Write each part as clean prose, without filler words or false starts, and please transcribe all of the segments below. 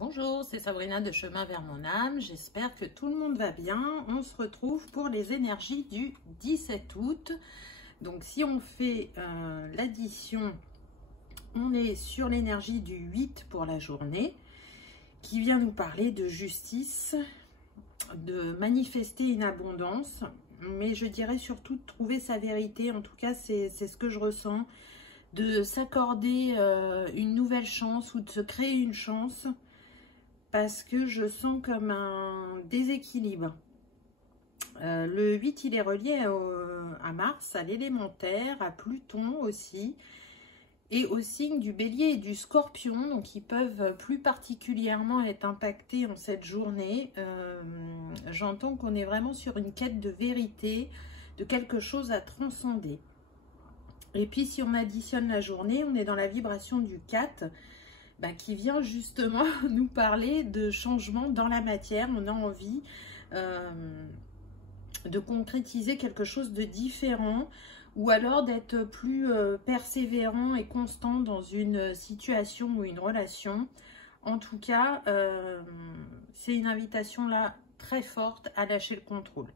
Bonjour, c'est Sabrina de Chemin vers mon âme. J'espère que tout le monde va bien. On se retrouve pour les énergies du 17 août. Donc si on fait l'addition, on est sur l'énergie du 8 pour la journée, qui vient nous parler de justice, de manifester une abondance, mais je dirais surtout de trouver sa vérité. En tout cas, c'est ce que je ressens, de s'accorder une nouvelle chance ou de se créer une chance, parce que je sens comme un déséquilibre. Le 8, il est relié à Mars, à l'élémentaire, à Pluton aussi, et au signe du Bélier et du Scorpion, donc ils peuvent plus particulièrement être impactés en cette journée. J'entends qu'on est vraiment sur une quête de vérité, de quelque chose à transcender. Et puis si on additionne la journée, on est dans la vibration du 4, qui vient justement nous parler de changement dans la matière. On a envie de concrétiser quelque chose de différent, ou alors d'être plus persévérant et constant dans une situation ou une relation. En tout cas, c'est une invitation là très forte à lâcher le contrôle.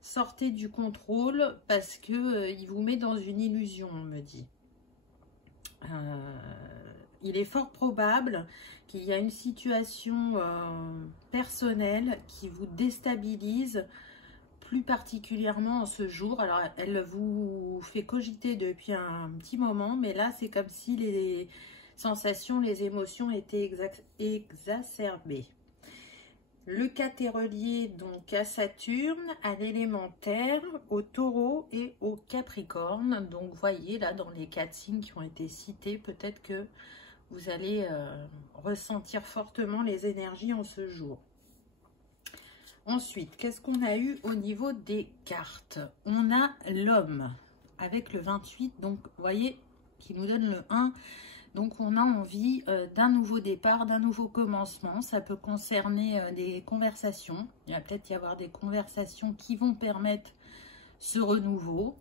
Sortez du contrôle parce que il vous met dans une illusion, on me dit. Il est fort probable qu'il y a une situation personnelle qui vous déstabilise plus particulièrement en ce jour. Alors, elle vous fait cogiter depuis un petit moment, mais là, c'est comme si les sensations, les émotions étaient exacerbées. Le 4 est relié donc à Saturne, à l'élémentaire, au Taureau et au Capricorne. Donc, voyez là, dans les 4 signes qui ont été cités, peut-être que vous allez ressentir fortement les énergies en ce jour. Ensuite, qu'est-ce qu'on a eu au niveau des cartes? On a l'homme avec le 28, donc vous voyez, qui nous donne le 1. Donc on a envie d'un nouveau départ, d'un nouveau commencement. Ça peut concerner des conversations. Il va peut-être y avoir des conversations qui vont permettre ce renouveau.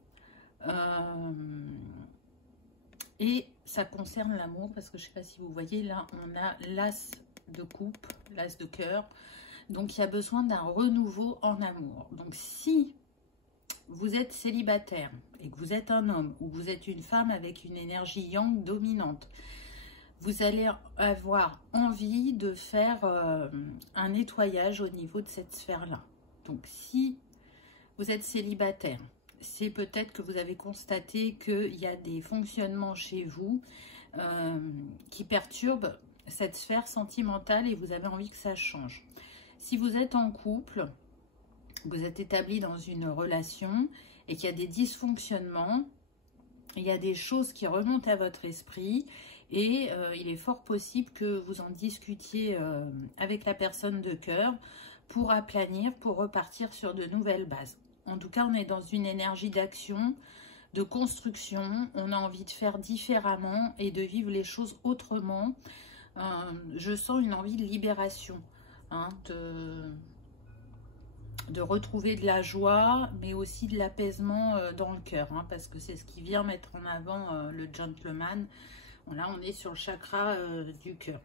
Et ça concerne l'amour, parce que je ne sais pas si vous voyez, là, on a l'as de coupe, l'as de cœur. Donc, il y a besoin d'un renouveau en amour. Donc, si vous êtes célibataire et que vous êtes un homme ou que vous êtes une femme avec une énergie yang dominante, vous allez avoir envie de faire un nettoyage au niveau de cette sphère-là. Donc, si vous êtes célibataire, c'est peut-être que vous avez constaté qu'il y a des fonctionnements chez vous qui perturbent cette sphère sentimentale et vous avez envie que ça change. Si vous êtes en couple, vous êtes établi dans une relation et qu'il y a des dysfonctionnements, il y a des choses qui remontent à votre esprit et il est fort possible que vous en discutiez avec la personne de cœur pour aplanir, pour repartir sur de nouvelles bases. En tout cas, on est dans une énergie d'action, de construction. On a envie de faire différemment et de vivre les choses autrement. Je sens une envie de libération, hein, de retrouver de la joie, mais aussi de l'apaisement dans le cœur, hein, parce que c'est ce qui vient mettre en avant le gentleman. Là, on est sur le chakra du cœur.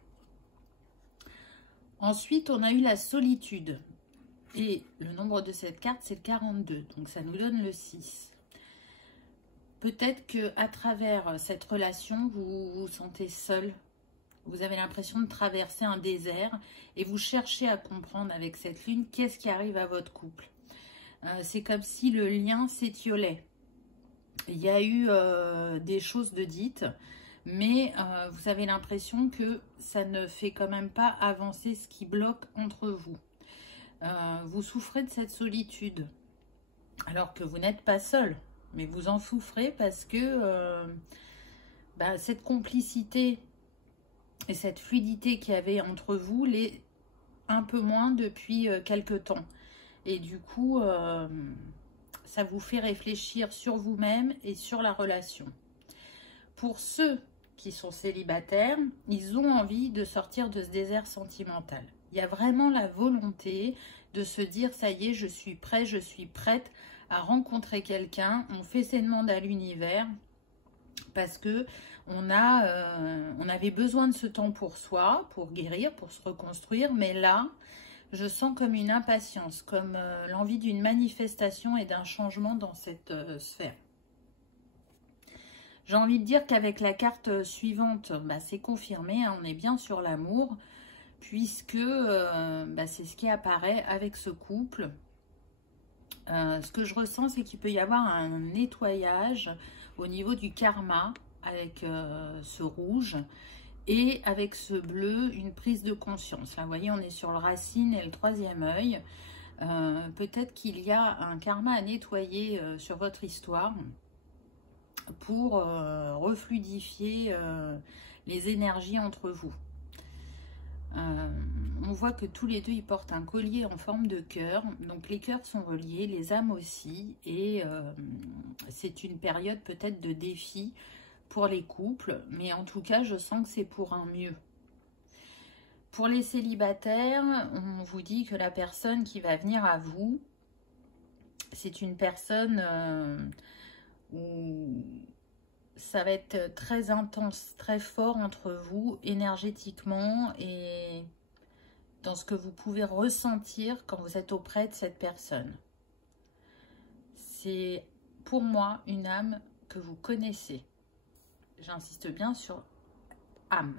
Ensuite, on a eu la solitude. Et le nombre de cette carte, c'est le 42. Donc, ça nous donne le 6. Peut-être qu'à travers cette relation, vous vous sentez seul. Vous avez l'impression de traverser un désert et vous cherchez à comprendre avec cette lune qu'est-ce qui arrive à votre couple. C'est comme si le lien s'étiolait. Il y a eu des choses de dites, mais vous avez l'impression que ça ne fait quand même pas avancer ce qui bloque entre vous. Vous souffrez de cette solitude, alors que vous n'êtes pas seul, mais vous en souffrez parce que cette complicité et cette fluidité qu'il y avait entre vous l'est un peu moins depuis quelque temps. Et du coup, ça vous fait réfléchir sur vous-même et sur la relation. Pour ceux qui sont célibataires, ils ont envie de sortir de ce désert sentimental. Il y a vraiment la volonté de se dire, ça y est, je suis prêt, je suis prête à rencontrer quelqu'un. On fait ses demandes à l'univers parce que on avait besoin de ce temps pour soi, pour guérir, pour se reconstruire, mais là, je sens comme une impatience, comme l'envie d'une manifestation et d'un changement dans cette sphère. J'ai envie de dire qu'avec la carte suivante, bah, c'est confirmé, hein, on est bien sur l'amour, puisque bah, c'est ce qui apparaît avec ce couple. Ce que je ressens, c'est qu'il peut y avoir un nettoyage au niveau du karma avec ce rouge et avec ce bleu, une prise de conscience. Là, vous voyez, on est sur le racine et le troisième œil. Peut-être qu'il y a un karma à nettoyer sur votre histoire pour refluidifier les énergies entre vous. On voit que tous les deux ils portent un collier en forme de cœur, donc les cœurs sont reliés, les âmes aussi, et c'est une période peut-être de défi pour les couples, mais en tout cas je sens que c'est pour un mieux. Pour les célibataires, on vous dit que la personne qui va venir à vous, c'est une personne où ça va être très intense, très fort entre vous, énergétiquement et dans ce que vous pouvez ressentir quand vous êtes auprès de cette personne. C'est pour moi une âme que vous connaissez. J'insiste bien sur âme.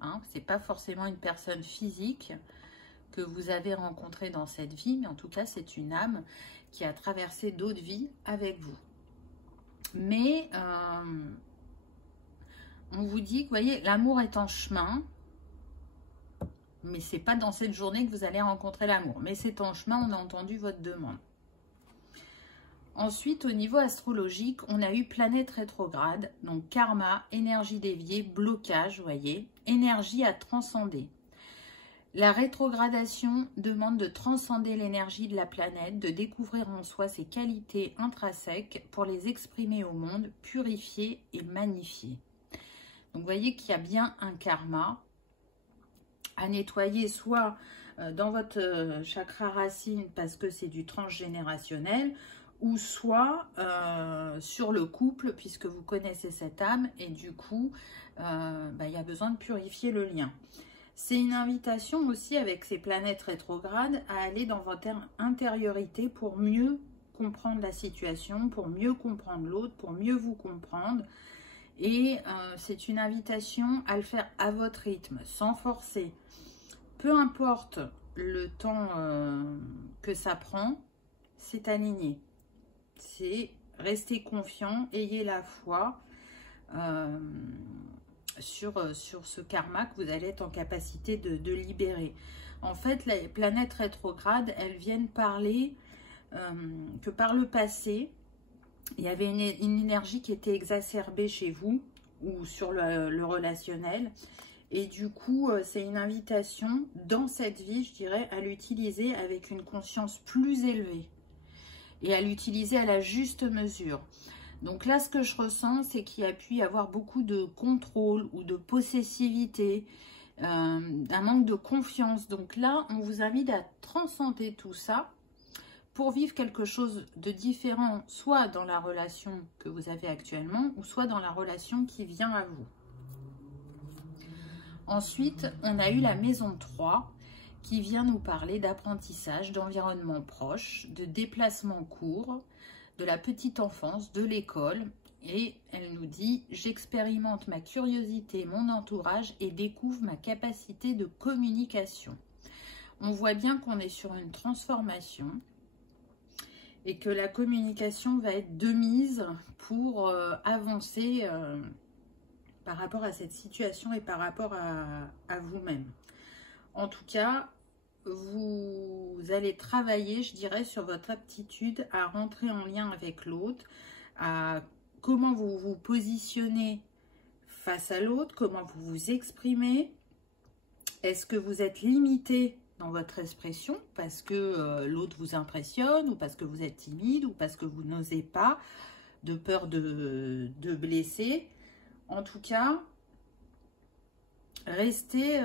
Hein, c'est pas forcément une personne physique que vous avez rencontrée dans cette vie, mais en tout cas, c'est une âme qui a traversé d'autres vies avec vous. Mais on vous dit que, vous voyez, l'amour est en chemin, mais c'est pas dans cette journée que vous allez rencontrer l'amour. Mais c'est en chemin, on a entendu votre demande. Ensuite, au niveau astrologique, on a eu planète rétrograde, donc karma, énergie déviée, blocage, vous voyez, énergie à transcender. La rétrogradation demande de transcender l'énergie de la planète, de découvrir en soi ses qualités intrinsèques pour les exprimer au monde, purifier et magnifier. Donc, vous voyez qu'il y a bien un karma à nettoyer, soit dans votre chakra racine, parce que c'est du transgénérationnel, ou soit sur le couple, puisque vous connaissez cette âme, et du coup, il y a besoin de purifier le lien. C'est une invitation aussi avec ces planètes rétrogrades à aller dans votre intériorité pour mieux comprendre la situation, pour mieux comprendre l'autre, pour mieux vous comprendre. Et c'est une invitation à le faire à votre rythme, sans forcer. Peu importe le temps que ça prend, c'est aligné. C'est rester confiant, ayez la foi sur ce karma que vous allez être en capacité de libérer. En fait, les planètes rétrogrades, elles viennent parler que par le passé, il y avait une énergie qui était exacerbée chez vous ou sur le relationnel. Et du coup, c'est une invitation dans cette vie, je dirais, à l'utiliser avec une conscience plus élevée et à l'utiliser à la juste mesure. Donc là, ce que je ressens, c'est qu'il y a pu y avoir beaucoup de contrôle ou de possessivité, un manque de confiance. Donc là, on vous invite à transcender tout ça pour vivre quelque chose de différent, soit dans la relation que vous avez actuellement, ou soit dans la relation qui vient à vous. Ensuite, on a eu la maison 3 qui vient nous parler d'apprentissage, d'environnement proche, de déplacement court, de la petite enfance, de l'école. Et elle nous dit « J'expérimente ma curiosité, mon entourage et découvre ma capacité de communication. » On voit bien qu'on est sur une transformation et que la communication va être de mise pour avancer par rapport à cette situation et par rapport à vous-même. En tout cas, vous allez travailler, je dirais, sur votre aptitude à rentrer en lien avec l'autre, à comment vous vous positionnez face à l'autre, comment vous vous exprimez. Est-ce que vous êtes limité dans votre expression parce que l'autre vous impressionne, ou parce que vous êtes timide, ou parce que vous n'osez pas, de peur de blesser? En tout cas, restez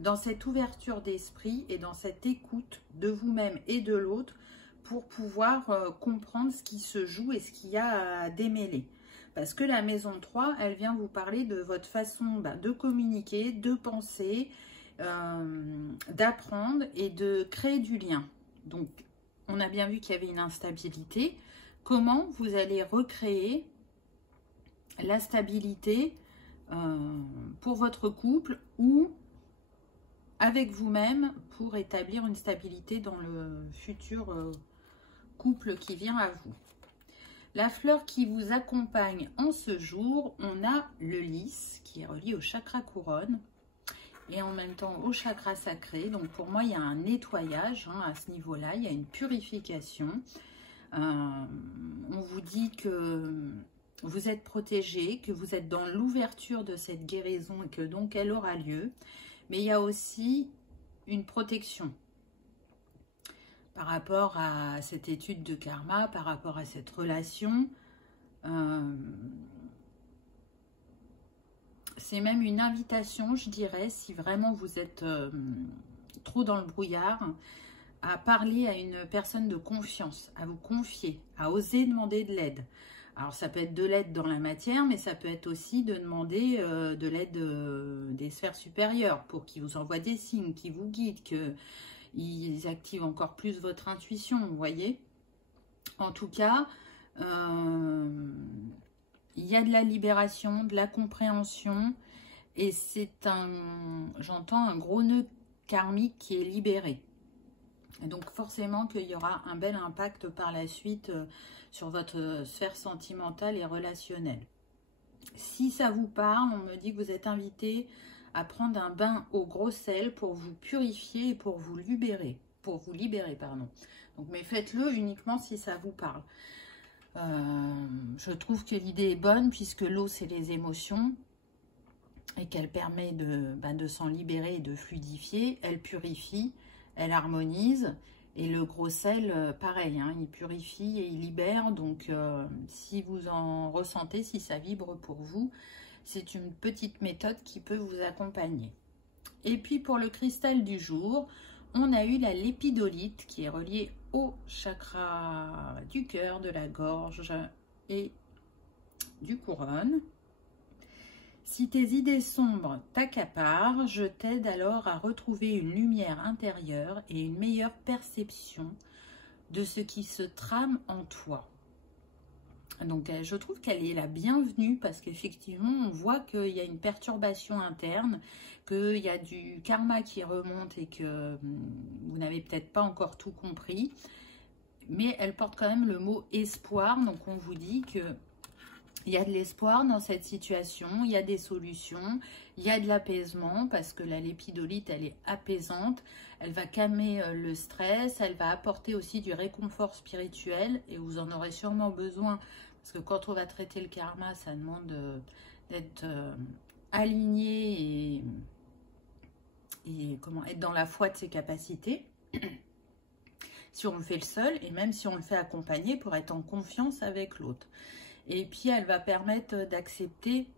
dans cette ouverture d'esprit et dans cette écoute de vous-même et de l'autre pour pouvoir comprendre ce qui se joue et ce qu'il y a à démêler. Parce que la maison 3, elle vient vous parler de votre façon de communiquer, de penser, d'apprendre et de créer du lien. Donc, on a bien vu qu'il y avait une instabilité. Comment vous allez recréer la stabilité pour votre couple ou avec vous-même pour établir une stabilité dans le futur couple qui vient à vous. La fleur qui vous accompagne en ce jour, on a le lys qui est relié au chakra couronne et en même temps au chakra sacré. Donc pour moi, il y a un nettoyage à ce niveau-là, il y a une purification. On vous dit que vous êtes protégé, que vous êtes dans l'ouverture de cette guérison et que donc elle aura lieu. Mais il y a aussi une protection par rapport à cette étude de karma, par rapport à cette relation. C'est même une invitation, je dirais, si vraiment vous êtes trop dans le brouillard, à parler à une personne de confiance, à vous confier, à oser demander de l'aide. Alors, ça peut être de l'aide dans la matière, mais ça peut être aussi de demander de l'aide des sphères supérieures pour qu'ils vous envoient des signes, qu'ils vous guident, qu'ils activent encore plus votre intuition, vous voyez. En tout cas, il y a de la libération, de la compréhension, et c'est j'entends un gros nœud karmique qui est libéré. Et donc forcément qu'il y aura un bel impact par la suite sur votre sphère sentimentale et relationnelle. Si ça vous parle, on me dit que vous êtes invité à prendre un bain au gros sel pour vous purifier et pour vous libérer. Pardon. Donc, mais faites-le uniquement si ça vous parle. Je trouve que l'idée est bonne puisque l'eau, c'est les émotions et qu'elle permet de s'en libérer et de fluidifier. Elle purifie, elle harmonise. Et le gros sel, pareil, il purifie et il libère. Donc, si vous en ressentez, si ça vibre pour vous, c'est une petite méthode qui peut vous accompagner. Et puis, pour le cristal du jour, on a eu la lépidolite qui est reliée au chakra du cœur, de la gorge et du couronne. Si tes idées sombres t'accaparent, je t'aide alors à retrouver une lumière intérieure et une meilleure perception de ce qui se trame en toi. Donc, je trouve qu'elle est la bienvenue parce qu'effectivement, on voit qu'il y a une perturbation interne, qu'il y a du karma qui remonte et que vous n'avez peut-être pas encore tout compris. Mais elle porte quand même le mot espoir. Donc, on vous dit que il y a de l'espoir dans cette situation, il y a des solutions, il y a de l'apaisement parce que la lépidolite, elle est apaisante, elle va calmer le stress, elle va apporter aussi du réconfort spirituel et vous en aurez sûrement besoin parce que quand on va traiter le karma, ça demande d'être aligné et comment être dans la foi de ses capacités. Si on le fait le seul et même si on le fait accompagner pour être en confiance avec l'autre. Et puis, elle va permettre d'accepter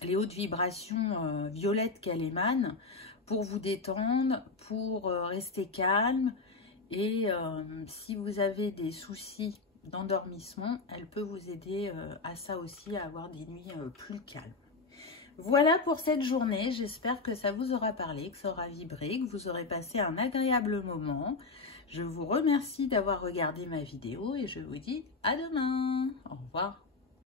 les hautes vibrations violettes qu'elle émane pour vous détendre, pour rester calme. Et si vous avez des soucis d'endormissement, elle peut vous aider à ça aussi, à avoir des nuits plus calmes. Voilà pour cette journée. J'espère que ça vous aura parlé, que ça aura vibré, que vous aurez passé un agréable moment. Je vous remercie d'avoir regardé ma vidéo et je vous dis à demain. Au revoir.